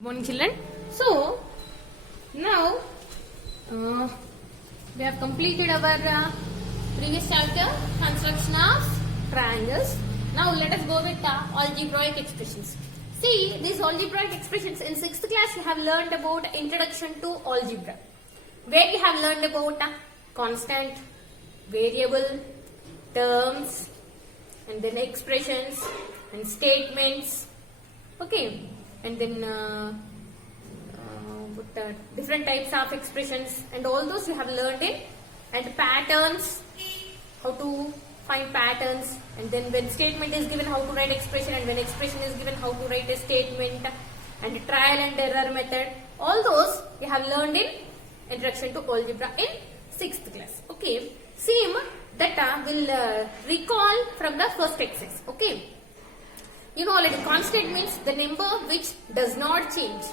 Morning children. So now we have completed our previous chapter, construction of triangles. Now let us go with the algebraic expressions. See, these algebraic expressions in 6th class we have learned about introduction to algebra, where we have learned about constant, variable, terms, and then expressions and statements. Okay. And then with the different types of expressions and all those we have learned it, and patterns, how to find patterns, and then when statement is given how to write expression, and when expression is given how to write a statement, and trial and error method. All those we have learned in introduction to algebra in 6th class. Okay, same that will recall from the first exercise. Okay. You know already, constant means the number which does not change.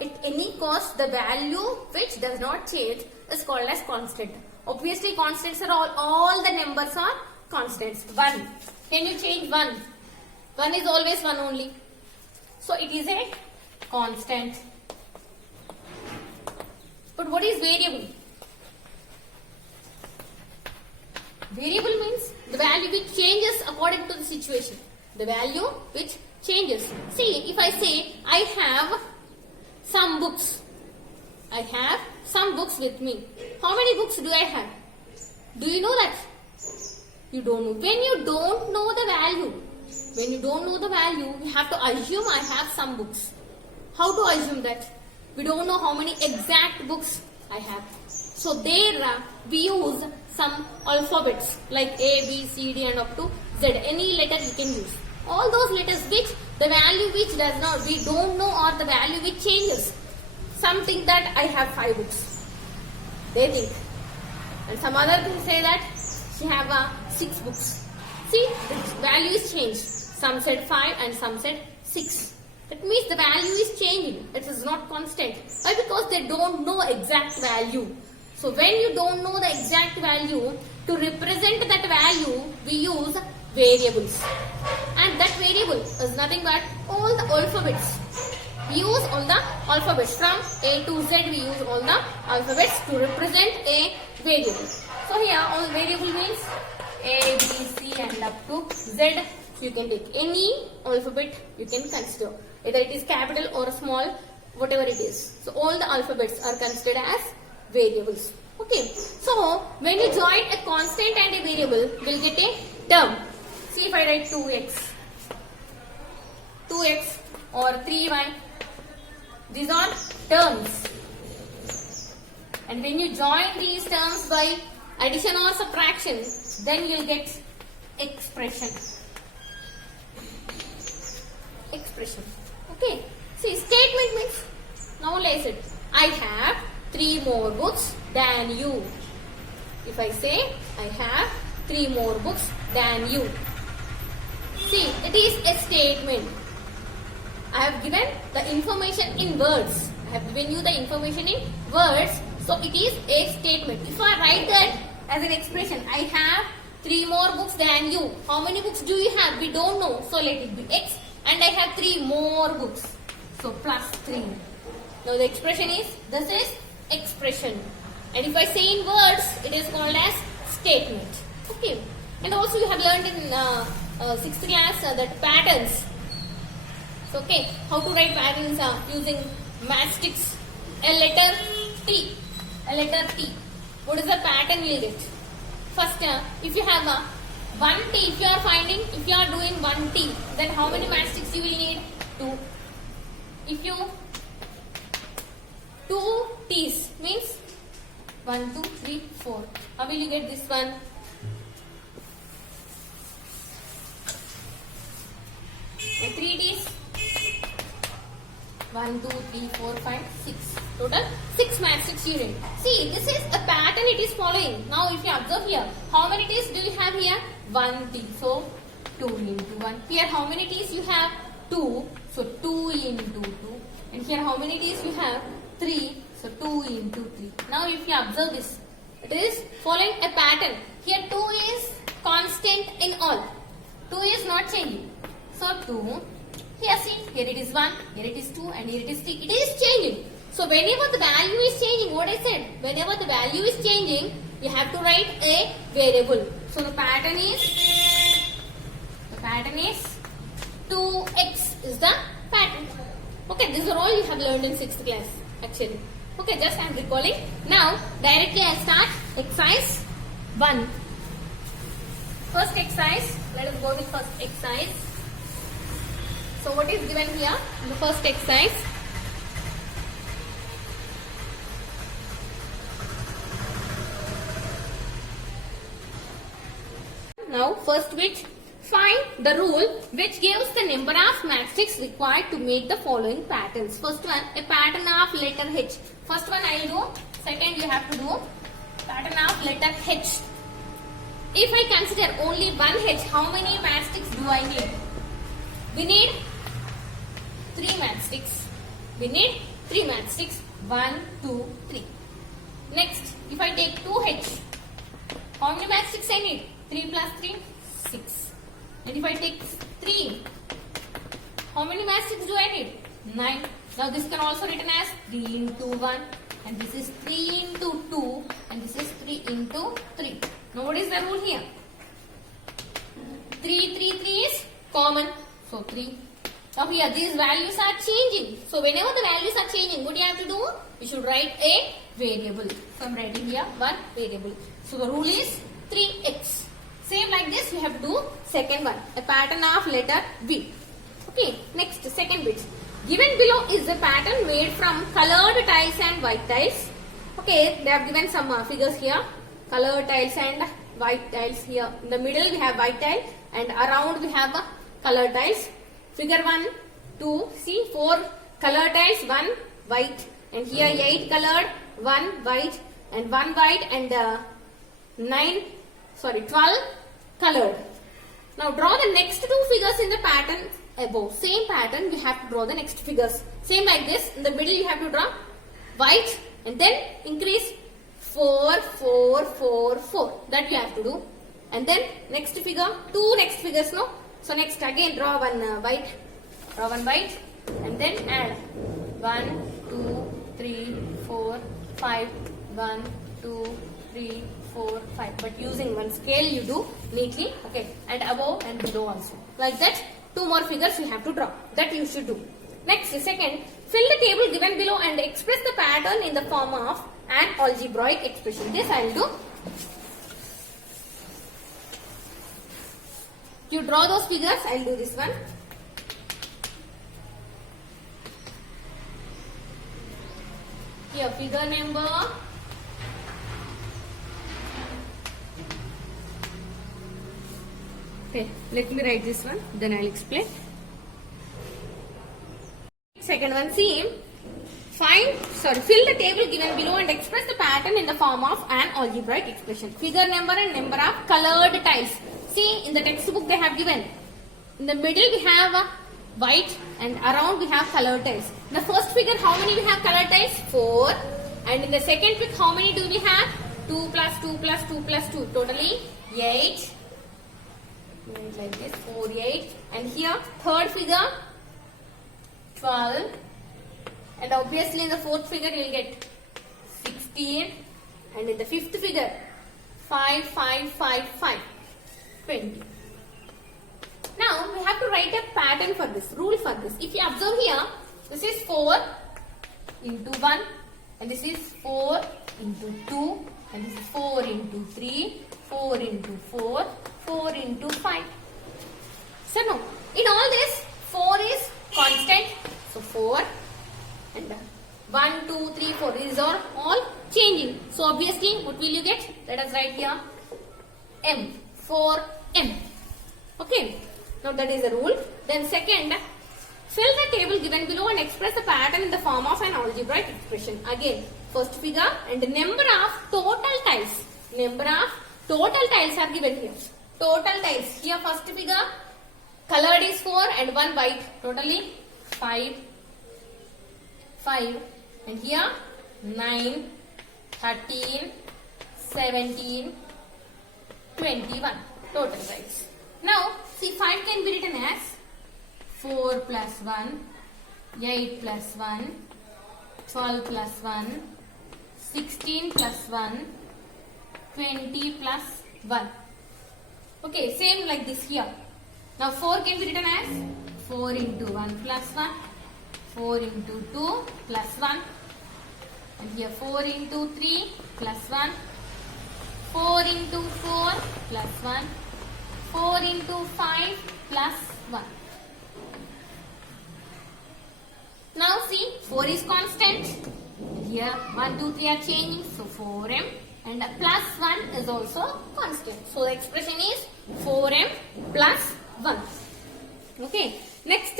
At any cost, the value which does not change is called as constant. Obviously, constants are all the numbers are constants. 1. Can you change 1? 1 is always 1 only. So, it is a constant. But what is variable? Variable means the value which changes according to the situation. The value which changes. See, if I say I have some books. I have some books with me. How many books do I have? Do you know that? You don't know. When you don't know the value, you have to assume I have some books. How to assume that? We don't know how many exact books I have. So there we use some alphabets like A, B, C, D and up to Z. Any letter we can use. All those letters which the value which does not, we don't know, or the value which changes. Something that I have 5 books. They think. And some other thing say that she have 6 books. See, the value is changed. Some said 5 and some said 6. That means the value is changing. It is not constant. Why? Because they don't know exact value. So when you don't know the exact value, to represent that value, we use variables. And that variable is nothing but all the alphabets. We use all the alphabets. From A to Z, we use all the alphabets to represent a variable. So here, all variable means A, B, C and up to Z. You can take any alphabet you can consider. Either it is capital or small, whatever it is. So all the alphabets are considered as variables. Okay. So when you join a constant and a variable, we'll get a term. See, if I write 2x or 3y, these are terms. And when you join these terms by addition or subtraction, then you'll get expression. Okay. See, statement means, now let's say, I have 3 more books than you. If I say, I have 3 more books than you. See, it is a statement. I have given the information in words. I have given you the information in words. So, it is a statement. If I write that as an expression, I have 3 more books than you. How many books do you have? We don't know. So, let it be x. And I have 3 more books. So, plus 3. Now, the expression is, this is expression. And if I say in words, it is called as statement. Okay. And also, you have learned in 6th class that patterns. So, okay, how to write patterns using mastics. A letter T. What is the pattern you will get? First, if you have 1 T, if you are doing 1 T, then how many mastics you will need? 2. If you 2 T's means 1, 2, 3, 4. How will you get this one? 3 T's. 1, 2, 3, 4, 5, 6. Total 6 mastics you need. See, this is a pattern it is following. Now, if you observe here, how many T's do you have here? 1 T. So, 2 into 1. Here, how many T's you have? 2. So, 2 into 2. And here, how many T's you have? 3. So, 2 into 3. Now, if you observe this, it is following a pattern. Here, 2 is constant in all. 2 is not changing. So, 2. Here see, here it is 1, here it is 2 and here it is 3. It is changing. So whenever the value is changing, what I said, whenever the value is changing, you have to write a variable. So the pattern is 2x is the pattern. Okay, this is all you have learned in 6th class actually. Okay, just I am recalling. Now directly I start exercise 1. First exercise, let us go with first exercise. So what is given here in the first exercise? Now first bit, find the rule which gives the number of matchsticks required to make the following patterns. First one, a pattern of letter H. First one I will do. Second you have to do pattern of letter H. If I consider only one H, how many matchsticks do I need? We need 3 matchsticks. We need 3 matchsticks. 1, 2, 3. Next, if I take 2H, how many matchsticks I need? 3 plus 3, 6. And if I take 3, how many matchsticks do I need? 9. Now this can also written as 3 into 1. And this is 3 into 2. And this is 3 into 3. Now what is the rule here? 3, 3, 3 is common. So 3. Now here these values are changing. So whenever the values are changing, what do you have to do? You should write a variable. So I am writing here one variable. So the rule is 3x. Same like this you have to do second one. A pattern of letter V. Okay, next second bit. Given below is a pattern made from colored tiles and white tiles. Okay, they have given some figures here. Colored tiles and white tiles here. In the middle we have white tile and around we have colored tiles. Figure 1, 2, see 4 colored tiles, 1 white and here 8 colored, 1 white and 1 white and 12 colored. Now draw the next 2 figures in the pattern above. Same pattern we have to draw the next figures. Same like this. In the middle you have to draw white and then increase 4, 4, 4, 4. That you have to do. And then next figure, 2 next figures, no? So next again draw one white. Draw one white and then add 1, 2, 3, 4, 5, 1, 2, 3, 4, 5. But using one scale you do neatly. Okay. And above and below also. Like that 2 more figures you have to draw. That you should do. Next, second, fill the table given below and express the pattern in the form of an algebraic expression. This I will do. You draw those figures, I will do this one. Here figure number okay, let me write this one, then I will explain. Second one, see, fill the table given below and express the pattern in the form of an algebraic expression. Figure number and number of colored tiles. See, in the textbook they have given. In the middle we have white and around we have colored tiles. In the first figure, how many we have colored tiles? 4. And in the second figure, how many do we have? 2 plus 2 plus 2 plus 2. Totally 8. Like this, 4, 8. And here, third figure, 12. And obviously in the fourth figure, you will get 16. And in the fifth figure, 5, 5, 5, 5. 20. Now we have to write a pattern for this, rule for this. If you observe here, this is 4 into 1 and this is 4 into 2 and this is 4 into 3, 4 into 4, 4 into 5. So no, in all this 4 is constant. So 4 and 1, 2, 3, 4. These are all changing. So obviously what will you get? Let us write here M. 4M. Okay. Now that is the rule. Then second, fill the table given below and express the pattern in the form of an algebraic expression. Again, first figure and the number of total tiles. Number of total tiles are given here. Total tiles. Here first figure, colored is 4 and 1 white. Totally 5. 5. And here 9, 13, 17, 21 total tiles. Now see 5 can be written as 4 plus 1, 8 plus 1, 12 plus 1, 16 plus 1, 20 plus 1. Okay, same like this here. Now 4 can be written as 4 into 1 plus 1, 4 into 2 plus 1, and here 4 into 3 plus 1, 4 into 4 plus 1, 4 into 5 plus 1. Now see, 4 is constant. Here 1, 2, 3 are changing, so 4m, and plus 1 is also constant. So the expression is 4m plus 1. Okay. Next,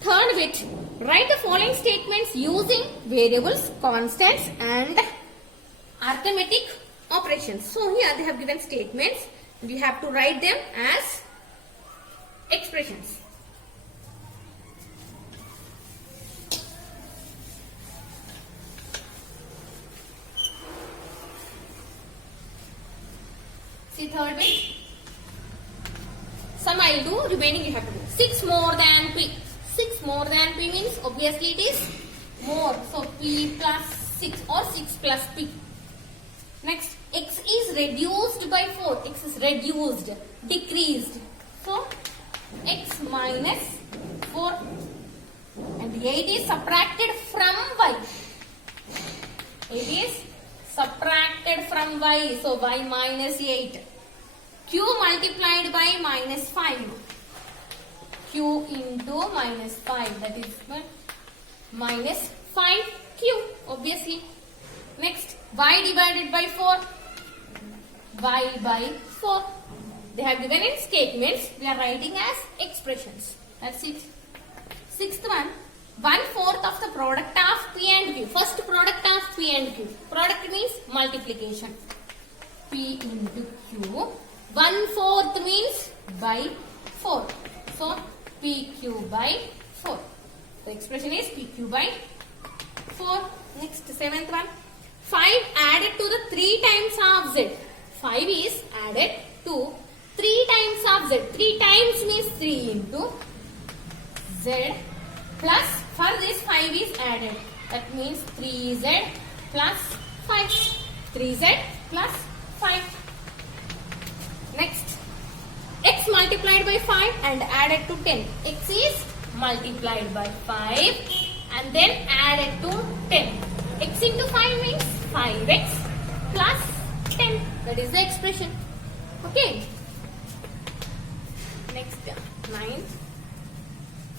third bit. Write the following statements using variables, constants and arithmetic operations. So here they have given statements and you have to write them as expressions. See third bit. Some I will do, remaining you have to do. 6 more than P. 6 more than P means obviously it is more. So P plus 6 or 6 plus P. Next, X is reduced by 4. X is reduced, decreased. So X minus 4. And 8 is subtracted from Y. 8 is subtracted from Y. So Y minus 8. Q multiplied by minus 5. Q into minus 5. That is minus 5Q. Obviously. Next, Y divided by 4. Y by 4. They have given in statements. We are writing as expressions. That's it. Sixth one. 1/4 of the product of P and Q. First product of P and Q. Product means multiplication. P into Q. 1/4 means by 4. So, PQ by 4. The expression is PQ by 4. Next, seventh one. 5 added to the 3 times of Z. 5 is added to 3 times of Z. 3 times means 3 into Z plus, for this 5 is added. That means 3Z plus 5. 3Z plus 5. Next, X multiplied by 5 and added to 10. X is multiplied by 5 and then added to 10. X into 5 means 5x plus 10. That is the expression. Okay. Next, 9.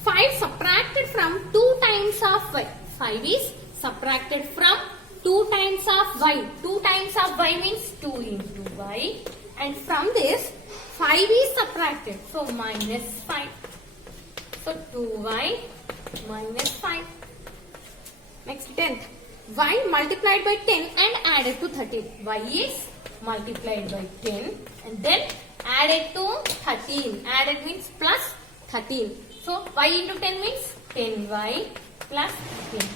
5 subtracted from 2 times of y. 5 is subtracted from 2 times of y. 2 times of y means 2 into y. And from this, 5 is subtracted. So, minus 5. So, 2y minus 5. Next, 10th. Y multiplied by 10 and added to 13. Y is multiplied by 10 and then added to 13. Added means plus 13. So, y into 10 means 10y plus 13.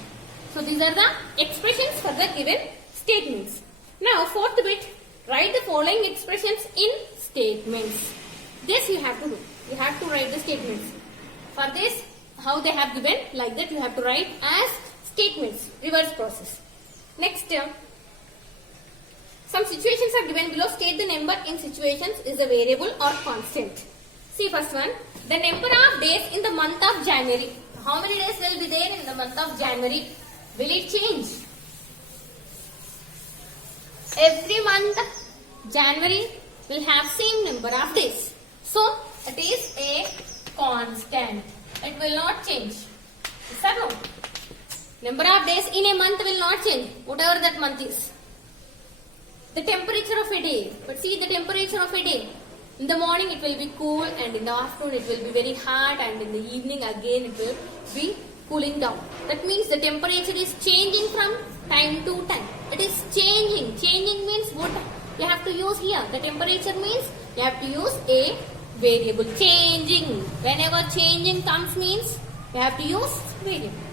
So, these are the expressions for the given statements. Now, fourth bit, write the following expressions in statements. This you have to do. You have to write the statements. For this, how they have given, like that you have to write as statements, reverse process. Next, some situations are given below. State the number in situations is a variable or constant. See first one, the number of days in the month of January. How many days will be there in the month of January? Will it change? Every month January will have same number of days. So it is a constant. It will not change. Yes or no? Number of days in a month will not change, whatever that month is. The temperature of a day. But see the temperature of a day. In the morning it will be cool and in the afternoon it will be very hot and in the evening again it will be cooling down. That means the temperature is changing from time to time. It is changing. Changing means what you have to use here. The temperature means you have to use a variable. Changing. Whenever changing comes means you have to use variable.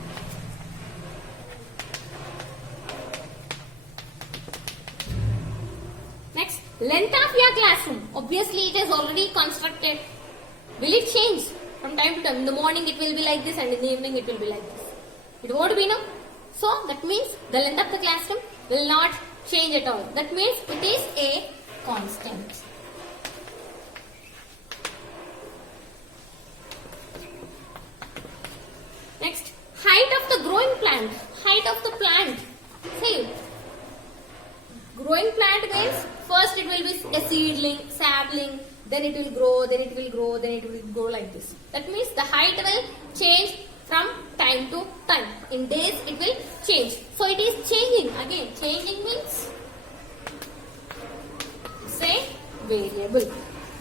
Next, length of your classroom. Obviously, it is already constructed. Will it change? From time to time. In the morning it will be like this and in the evening it will be like this. It won't be, no? So that means the length of the classroom will not change at all. That means it is a constant. Next, height of the growing plant. Height of the plant. See, growing plant means first it will be a seedling, sapling, then it will grow, then it will grow, then it will grow like this. That means the height will change from time to time. In days it will change. So it is changing. Again, changing means say variable.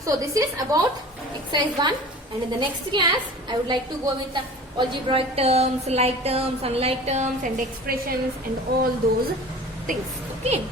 So this is about exercise 1, and in the next class I would like to go with the algebraic terms, like terms, unlike terms and expressions and all those things. Okay.